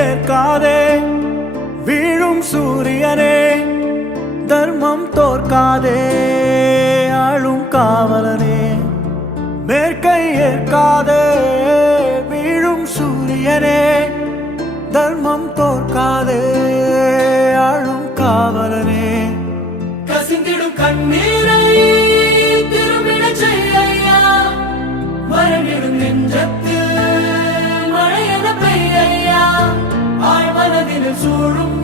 ஏற்காதே வீழும் சூரியனே தர்மம் தோற்காதே ஆளும் காவலனே மேற்கை ஏற்காதே வீழும் சூரியனே தர்மம் தோற்காதே ஆளும் காவலனே கசிந்திடும் கண்ணீரை திரும்பிட செய்யா மரணிடும் நெஞ்சத்து மழையென பெய்யா ஆழ்மனதில் சூழும்